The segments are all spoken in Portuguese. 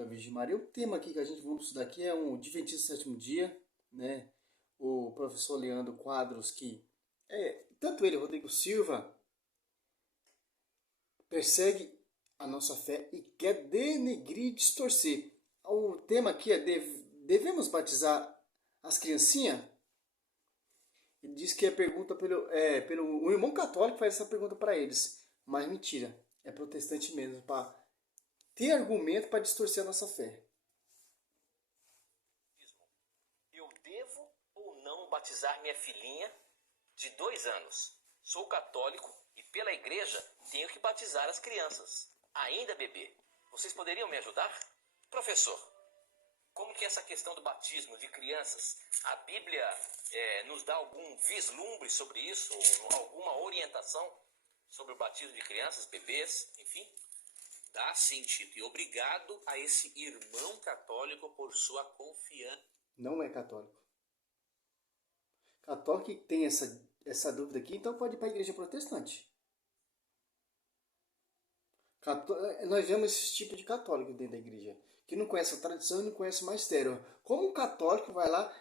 da Virgem Maria. O tema aqui que a gente vamos estudar aqui é um Adventista do Sétimo Dia, né? O professor Leandro Quadros, que tanto ele, Rodrigo Silva, persegue a nossa fé e quer denegrir e distorcer. O tema aqui é devemos batizar as criancinhas? Ele diz que é pergunta pelo um irmão católico faz essa pergunta para eles, mas mentira, é protestante mesmo, para ter argumento para distorcer a nossa fé. Eu devo ou não batizar minha filhinha de 2 anos? Sou católico e pela igreja tenho que batizar as crianças, ainda bebê. Vocês poderiam me ajudar? Professor, como que é essa questão do batismo de crianças? A Bíblia nos dá algum vislumbre sobre isso? Ou alguma orientação sobre o batismo de crianças, bebês, enfim? Dá sim, Tito. E obrigado a esse irmão católico por sua confiança. Não é católico. Católico que tem essa dúvida aqui, então pode ir para a igreja protestante. Nós vemos esse tipo de católico dentro da igreja, que não conhece a tradição e não conhece o magistério. Como um católico vai lá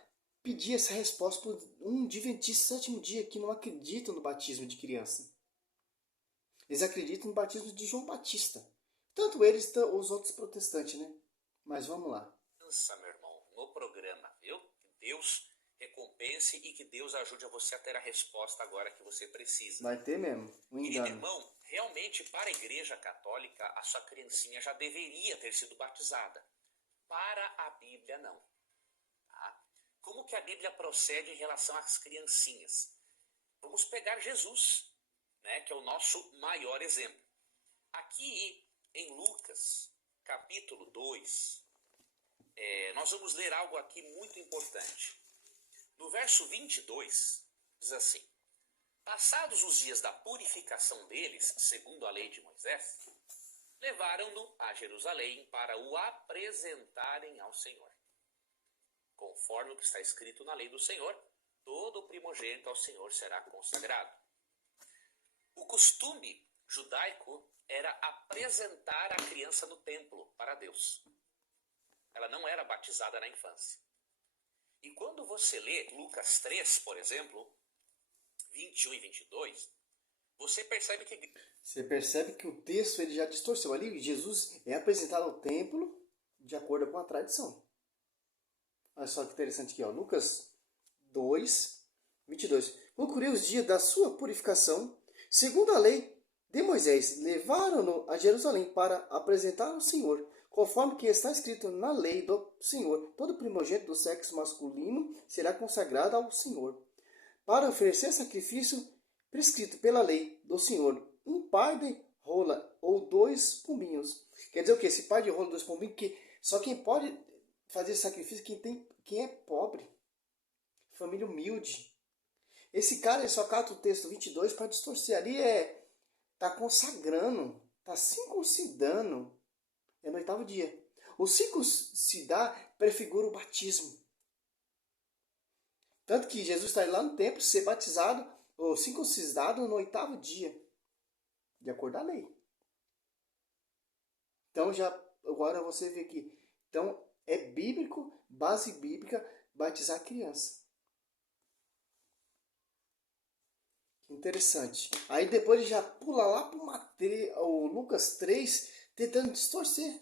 pedir essa resposta por um adventista do sétimo dia que não acredita no batismo de criança? Eles acreditam no batismo de João Batista. Tanto eles, os outros protestantes, né? Mas vamos lá. Meu irmão, no programa, viu? Que Deus recompense e que Deus ajude a você a ter a resposta agora que você precisa. Vai ter mesmo, um Querido engano. irmão, realmente para a igreja católica, a sua criancinha já deveria ter sido batizada. Para a Bíblia, não. Tá? Como que a Bíblia procede em relação às criancinhas? Vamos pegar Jesus, né, que é o nosso maior exemplo. Aqui em Lucas, capítulo 2, nós vamos ler algo aqui muito importante. No verso 22, diz assim: passados os dias da purificação deles, segundo a lei de Moisés, levaram-no a Jerusalém para o apresentarem ao Senhor. Conforme o que está escrito na lei do Senhor, todo primogênito ao Senhor será consagrado. O costume judaico era apresentar a criança no templo para Deus. Ela não era batizada na infância. E quando você lê Lucas 3, por exemplo, 21 e 22, você percebe que o texto ele já distorceu. Ali Jesus é apresentado ao templo de acordo com a tradição. Olha só que interessante aqui, ó. Lucas 2, 22. Concluiu os dias da sua purificação, segundo a lei de Moisés, levaram-no a Jerusalém para apresentar ao Senhor, conforme que está escrito na lei do Senhor. Todo primogênito do sexo masculino será consagrado ao Senhor, para oferecer sacrifício prescrito pela lei do Senhor, um par de rola ou 2 pombinhos. Quer dizer o quê? Esse par de rola, 2 pombinhos, que só quem pode fazer esse sacrifício quem é pobre, família humilde. Esse cara só cata o texto 22 para distorcer. Ali tá consagrando, tá circuncidando. É no 8º dia. O circuncidar prefigura o batismo. Tanto que Jesus está lá no templo, ser batizado ou circuncidado no 8º dia, de acordo com a lei. Então agora você vê aqui. Então é bíblico, base bíblica, batizar a criança. Interessante. Aí depois ele já pula lá para o Lucas 3, tentando distorcer.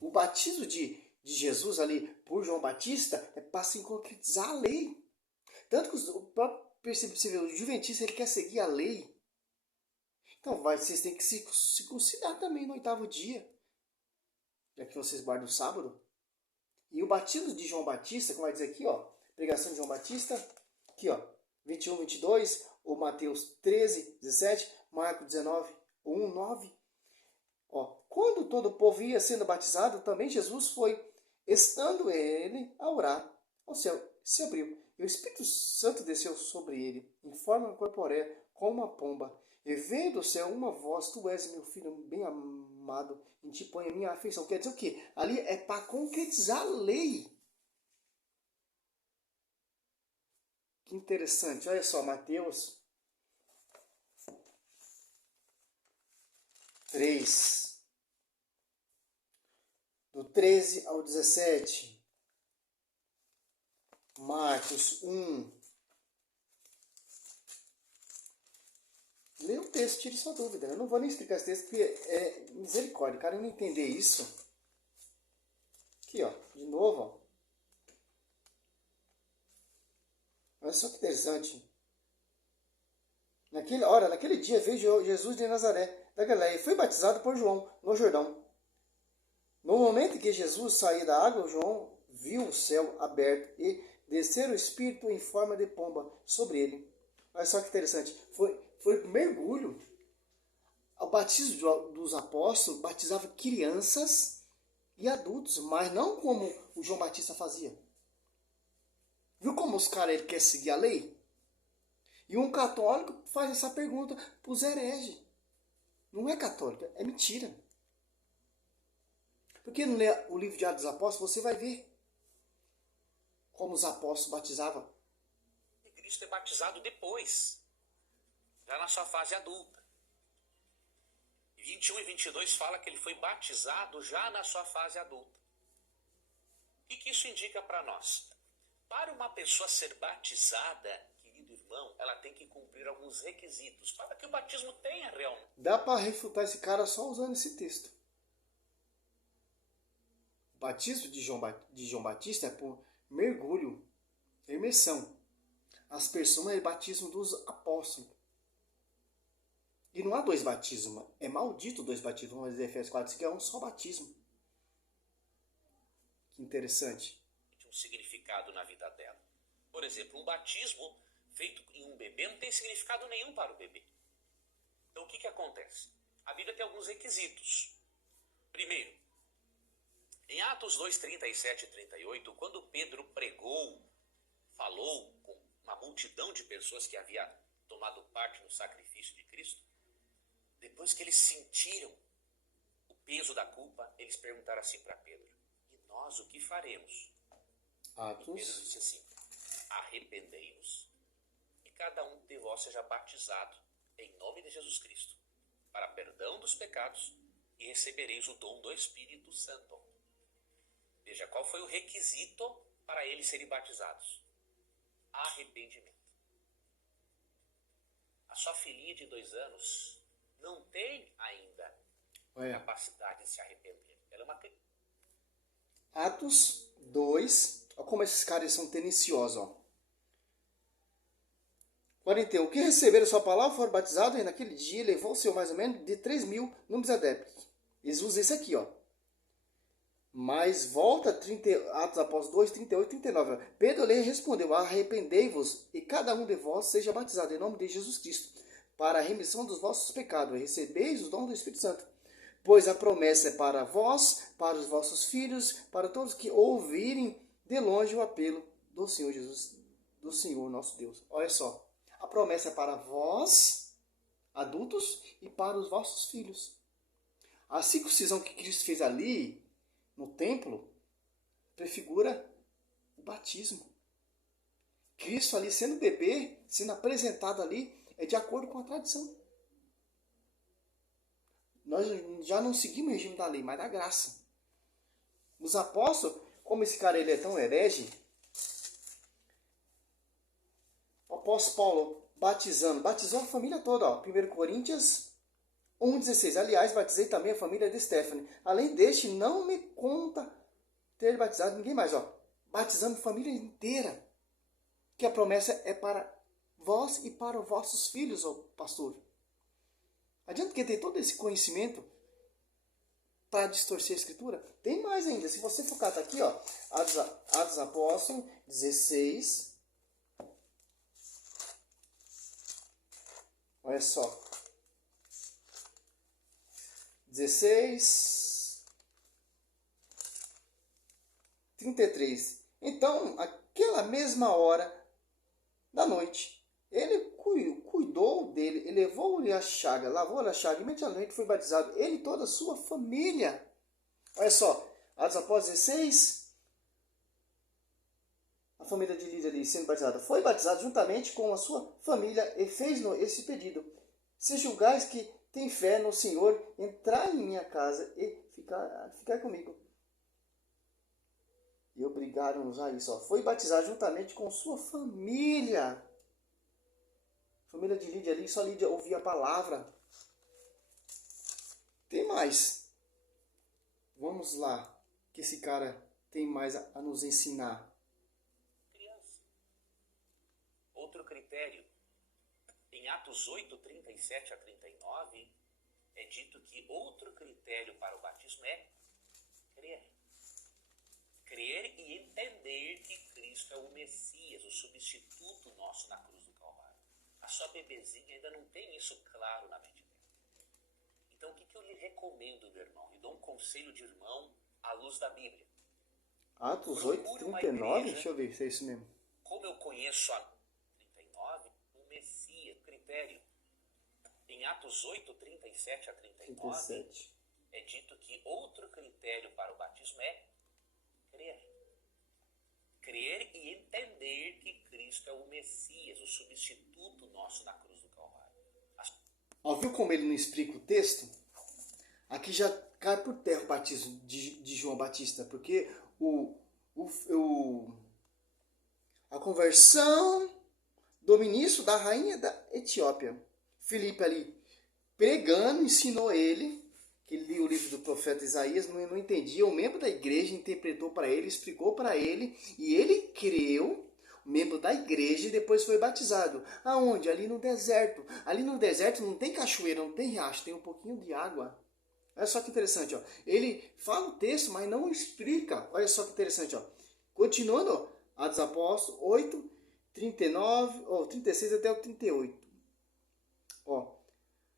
O batismo de Jesus ali por João Batista é para se concretizar a lei. Tanto que o próprio o Adventista ele quer seguir a lei. Então vocês têm que se circuncidar também no 8º dia, já que vocês guardam o sábado. E o batismo de João Batista, como vai dizer aqui, ó, pregação de João Batista, aqui ó, 21, 22, ou Mateus 13, 17, Marcos 19, 1, 9. Ó, quando todo o povo ia sendo batizado, também Jesus foi, estando ele a orar. O céu se abriu, e o Espírito Santo desceu sobre ele, em forma corpórea, como uma pomba. E veio do céu uma voz: tu és meu filho bem amado, em ti ponho a minha afeição. Quer dizer o quê? Ali é para concretizar a lei. Que interessante. Olha só, Mateus 3, do 13 ao 17. Marcos 1. Leia o texto, tire sua dúvida. Eu não vou nem explicar esse texto, porque é misericórdia. O cara não entender isso. Aqui, ó. De novo, ó. Olha só que interessante. Naquele dia veio Jesus de Nazaré, da Galileia, e foi batizado por João no Jordão. No momento em que Jesus saía da água, João viu o céu aberto e descer o Espírito em forma de pomba sobre ele. Olha só que interessante. Foi mergulho. O batismo dos apóstolos batizava crianças e adultos, mas não como o João Batista fazia. Viu como os caras querem seguir a lei? E um católico faz essa pergunta para os hereges. Não é católico, é mentira. Porque não lê o livro de Atos dos Apóstolos, você vai ver como os apóstolos batizavam. E Cristo é batizado depois, já na sua fase adulta. 21 e 22 fala que ele foi batizado já na sua fase adulta. O que isso indica para nós? Para uma pessoa ser batizada, querido irmão, ela tem que cumprir alguns requisitos para que o batismo tenha realmente. Dá para refutar esse cara só usando esse texto. O batismo de João Batista é por mergulho, imersão. As pessoas é o batismo dos apóstolos. E não há dois batismos. É maldito dois batismos. Vamos dizer, Efésios 4, que é um só batismo. Que interessante. Um significado na vida dela. Por exemplo, um batismo feito em um bebê não tem significado nenhum para o bebê. Então o que acontece? A Bíblia tem alguns requisitos. Primeiro, em Atos 2, 37 e 38, quando Pedro pregou, falou com uma multidão de pessoas que havia tomado parte no sacrifício de Cristo, depois que eles sentiram o peso da culpa, eles perguntaram assim para Pedro: e nós o que faremos? Atos. Pedro disse assim: arrependei-vos e cada um de vós seja batizado em nome de Jesus Cristo para perdão dos pecados e recebereis o dom do Espírito Santo. Veja, qual foi o requisito para eles serem batizados? Arrependimento. A sua filhinha de 2 anos não tem ainda capacidade de se arrepender. Ela é uma criança. Atos 2. Olha como esses caras são teniciosos. Ó. 41. O que receberam sua palavra foram batizados e naquele dia levou-se mais ou menos de 3.000 números adeptos. Eles usam isso aqui, ó. Mas volta Atos Apóstolos 2, 38 e 39. Pedro lhe respondeu: arrependei-vos e cada um de vós seja batizado em nome de Jesus Cristo para a remissão dos vossos pecados e recebeis o dom do Espírito Santo. Pois a promessa é para vós, para os vossos filhos, para todos que ouvirem de longe o apelo do Senhor Jesus, do Senhor nosso Deus. Olha só, a promessa é para vós, adultos, e para os vossos filhos. A circuncisão que Cristo fez ali, no templo, prefigura o batismo. Cristo ali sendo bebê, sendo apresentado ali, é de acordo com a tradição. Nós já não seguimos o regime da lei, mas da graça. Os apóstolos, como esse cara ele é tão herege, o apóstolo Paulo batizou a família toda. Ó. 1 Coríntios 1,16. Aliás, batizei também a família de Stephanie. Além deste, não me conta ter batizado ninguém mais. Ó. Batizando a família inteira. Que a promessa é para vós e para os vossos filhos, ó pastor. Adianta que tem todo esse conhecimento para distorcer a escritura? Tem mais ainda. Se você focar, tá aqui, ó. Atos Apóstolos 16. Olha só. 16. 33. Então, aquela mesma hora da noite, ele cuidou dele, ele levou-lhe a chaga, lavou-lhe a chaga, imediatamente foi batizado, ele e toda a sua família. Olha só, Atos Apóstolos 16, a família de Lídia ali sendo batizada, foi batizado juntamente com a sua família e fez esse pedido: se julgais que tem fé no Senhor, entrai em minha casa e ficar comigo. obrigaram-nos a isso. Ó. Foi batizado juntamente com sua família. Família de Lídia ali, só Lídia ouvia a palavra. Tem mais. Vamos lá, que esse cara tem mais a nos ensinar. Criança. Outro critério. Em Atos 8, 37 a 39, é dito que outro critério para o batismo é crer. Crer e entender que Cristo é o Messias, o substituto nosso na cruz do Calvário. A sua bebezinha ainda não tem isso claro na mente dela. Então, o que eu lhe recomendo, meu irmão? E dou um conselho de irmão à luz da Bíblia. Atos 8, 39? Deixa eu ver se é isso mesmo. Como eu conheço a 39, o Messias, critério. Em Atos 8, 37 a 39, 37. É dito que outro critério para o batismo é crer. Crer e entender que Cristo é o Messias, o substituto nosso na cruz do Calvário. Viu como ele não explica o texto? Aqui já cai por terra o batismo de João Batista, porque a conversão do ministro da rainha da Etiópia, Filipe ali, pregando, ensinou ele, que ele lia o livro do profeta Isaías, não entendia, o membro da igreja interpretou para ele, explicou para ele, e ele creu, o membro da igreja, e depois foi batizado. Aonde? Ali no deserto. Ali no deserto não tem cachoeira, não tem riacho, tem um pouquinho de água. Olha só que interessante, ó. Ele fala o texto, mas não explica. Olha só que interessante, ó. Continuando, ó, Atos Apóstolos 8, 39, 36 até o 38. Ó.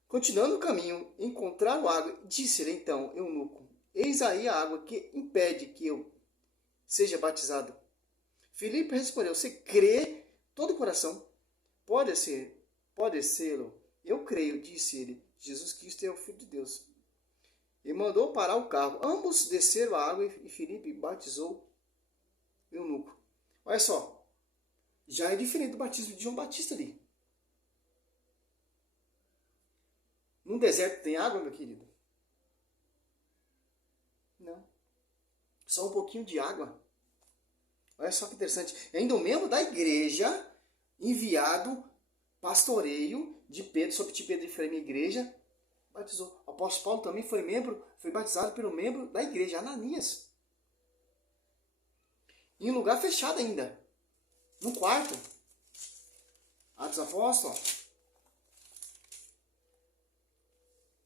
Continuando o caminho, encontraram água. Disse-lhe então, eunuco, eis aí a água que impede que eu seja batizado. Filipe respondeu, você crê todo o coração? Pode ser-lo. Eu creio, disse ele, Jesus Cristo é o Filho de Deus. E mandou parar o carro. Ambos desceram a água e Filipe batizou o eunuco. Olha só, já é diferente do batismo de João Batista ali. No deserto tem água, meu querido? Não. Só um pouquinho de água. Olha só que interessante. Ainda um membro da igreja, enviado, pastoreio de Pedro, sobre de Pedro e Efraim, igreja, batizou. O apóstolo Paulo também foi batizado pelo membro da igreja, Ananias. Em um lugar fechado ainda. No quarto. Atos Apóstolos.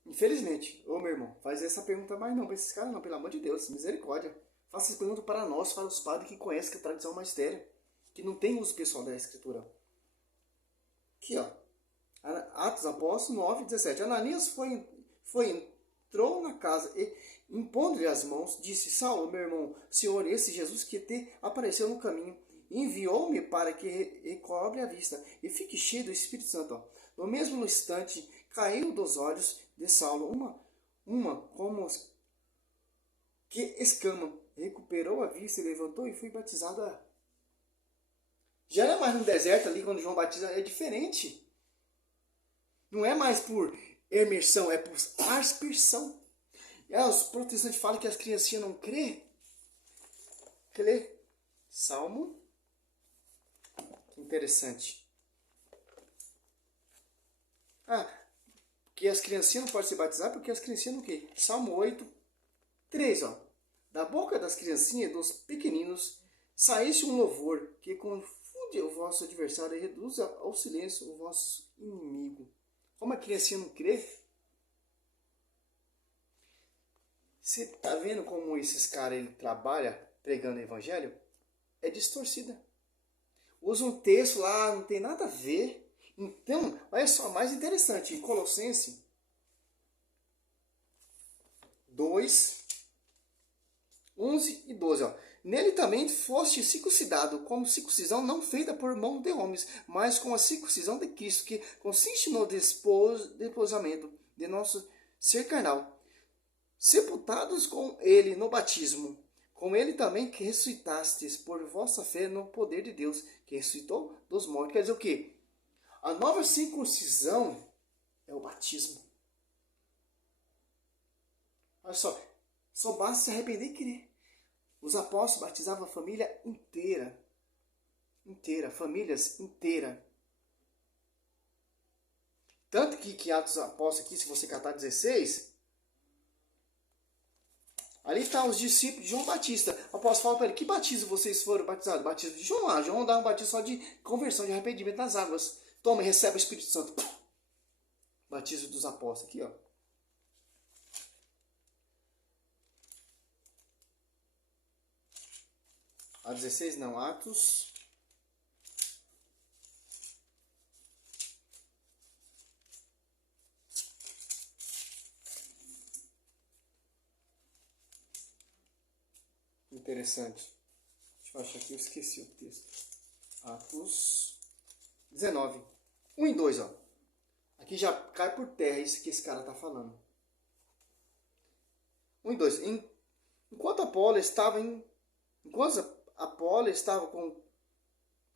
Infelizmente, meu irmão, faz essa pergunta mais não para esses caras não, pelo amor de Deus, misericórdia. Faça essa pergunta para nós, para os padres que conhecem a tradição magistério, que não tem uso pessoal da escritura. Aqui, ó. Atos Apóstolos 9, 17. Ananias entrou na casa e, impondo-lhe as mãos, disse, Saulo, meu irmão, Senhor, esse Jesus que te apareceu no caminho, enviou-me para que recobre a vista e fique cheio do Espírito Santo. Ó. No mesmo instante, caiu dos olhos de Saulo uma como que escama, recuperou a vista, levantou e foi batizado. Já era mais no deserto ali, quando João batiza, é diferente. Não é mais por imersão, é por aspersão. Os protestantes falam que as criancinhas não crê. Crê. Salmo. Que interessante. Que as criancinhas não podem se batizar porque as criancinhas não querem. Salmo 8, 3, ó. Da boca das criancinhas, dos pequeninos, saísse um louvor que confunde o vosso adversário e reduz ao silêncio o vosso inimigo. Como a criancinha não crê? Você está vendo como esses caras trabalham pregando o evangelho? É distorcida. Usa um texto lá, não tem nada a ver. Então, olha só, mais interessante, em Colossenses 2, 11 e 12. Ó. Nele também foste circuncidado, como circuncisão não feita por mão de homens, mas com a circuncisão de Cristo, que consiste no desposamento de nosso ser carnal. Sepultados com ele no batismo, com ele também que ressuscitastes por vossa fé no poder de Deus, que ressuscitou dos mortos. Quer dizer o quê? A nova circuncisão é o batismo. Olha só basta se arrepender e crer. Os apóstolos batizavam a família inteira. Famílias inteiras. Tanto que Atos dos Apóstolos aqui, se você catar 16, ali estão os discípulos de João Batista. O apóstolo fala para ele, que batismo vocês foram batizados? Batismo de João lá. João dá um batismo só de conversão, de arrependimento nas águas. Toma e recebe o Espírito Santo. Batismo dos apóstolos aqui, ó. A 16 não, Atos. Interessante. Deixa eu achar aqui, eu esqueci o texto. Atos 19. 1 e 2, ó. Aqui já cai por terra isso que esse cara está falando. 1 e 2. Enquanto Apolo estava com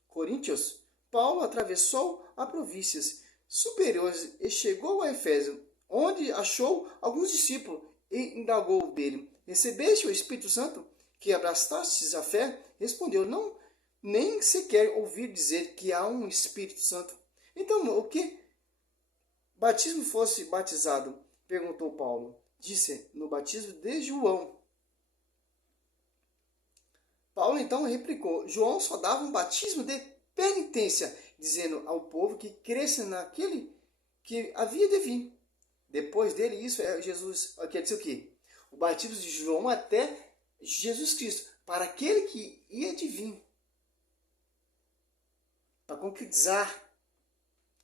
Coríntios, Paulo atravessou a províncias superiores e chegou a Efésio, onde achou alguns discípulos e indagou dele: recebeste o Espírito Santo, que abrastastes a fé? Respondeu: não, nem sequer ouvi dizer que há um Espírito Santo. Então, o que batismo fosse batizado? Perguntou Paulo. Disse: no batismo de João. Paulo então replicou: João só dava um batismo de penitência, dizendo ao povo que cresce naquele que havia de vir. Depois dele, isso é Jesus. Quer dizer o quê? O batismo de João até Jesus Cristo, para aquele que ia de vir, para concretizar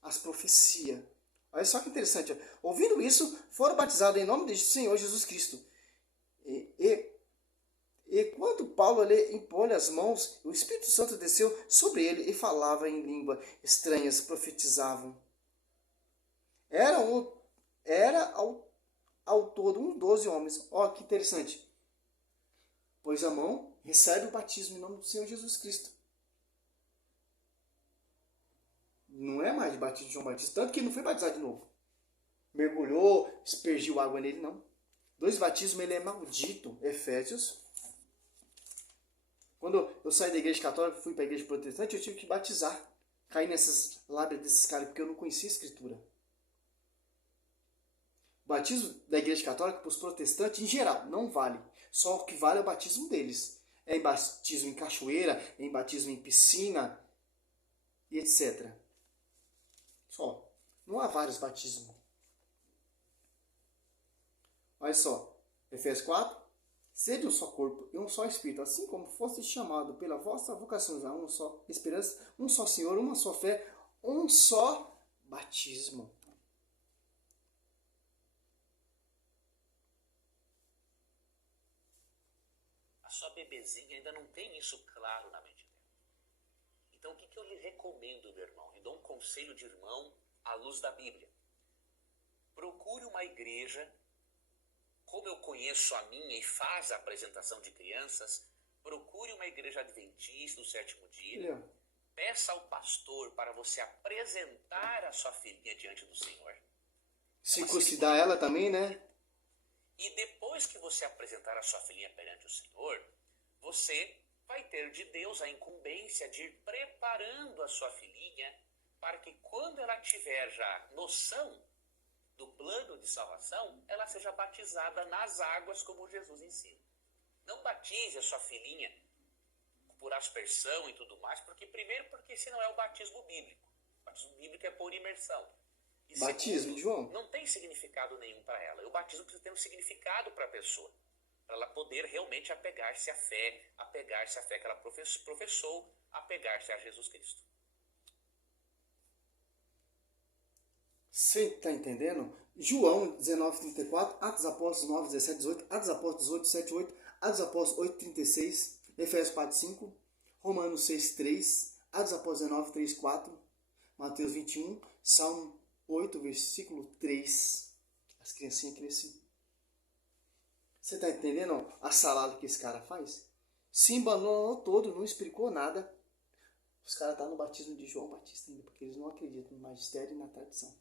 as profecias. Olha só que interessante. Ouvindo isso, foram batizados em nome do Senhor Jesus Cristo. E quando Paulo lhe impôs as mãos, o Espírito Santo desceu sobre ele e falava em língua estranhas, profetizavam. Era ao todo 12 homens. Ó, que interessante. Pôs a mão, recebe o batismo em nome do Senhor Jesus Cristo. Não é mais de batismo de João Batista, tanto que ele não foi batizado de novo. Mergulhou, aspergiu água nele, não. 2 batismos, ele é maldito. Efésios. Quando eu saí da igreja católica, fui para a igreja protestante, eu tive que batizar. Caí nessas lábias desses caras, porque eu não conhecia a escritura. O batismo da igreja católica para os protestantes, em geral, não vale. Só o que vale é o batismo deles. É em batismo em cachoeira, é em batismo em piscina, e etc. Só. Não há vários batismos. Olha só. Efésios 4. Sede um só corpo e um só Espírito, assim como foste chamado pela vossa vocação a uma só esperança, um só Senhor, uma só fé, um só batismo. A sua bebezinha ainda não tem isso claro na mente dela. Então, o que eu lhe recomendo, meu irmão? Eu dou um conselho de irmão à luz da Bíblia. Procure uma igreja. Como eu conheço a minha e faz a apresentação de crianças, procure uma igreja adventista do 7º dia. Peça ao pastor para você apresentar a sua filhinha diante do Senhor. Circuncidar ela também, né? E depois que você apresentar a sua filhinha perante o Senhor, você vai ter de Deus a incumbência de ir preparando a sua filhinha para que quando ela tiver já noção do plano de salvação, ela seja batizada nas águas como Jesus ensina. Não batize a sua filhinha por aspersão e tudo mais, porque esse não é o batismo bíblico. O batismo bíblico é por imersão. E batismo, João? Não tem significado nenhum para ela. E o batismo precisa ter um significado para a pessoa, para ela poder realmente apegar-se à fé que ela professou, apegar-se a Jesus Cristo. Você está entendendo? João 19:34, Atos Apóstolos 9:17-18, Atos Apóstolos 8:7-8, Atos Apóstolos 8:36, Efésios 4:5, Romanos 6:3, Atos Apóstolos 19:3-4, Mateus 21, Salmo 8, versículo 3. As criancinhas crescem. Você está entendendo a salada que esse cara faz? Se embanou todo, não explicou nada. Os caras estão no batismo de João Batista ainda, porque eles não acreditam no magistério e na tradição.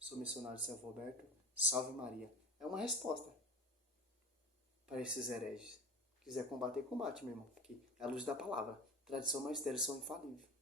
Sou missionário de São Roberto, salve Maria. É uma resposta para esses hereges. quiser combater, combate, meu irmão. Porque é a luz da palavra. Tradição, magistério são infalíveis.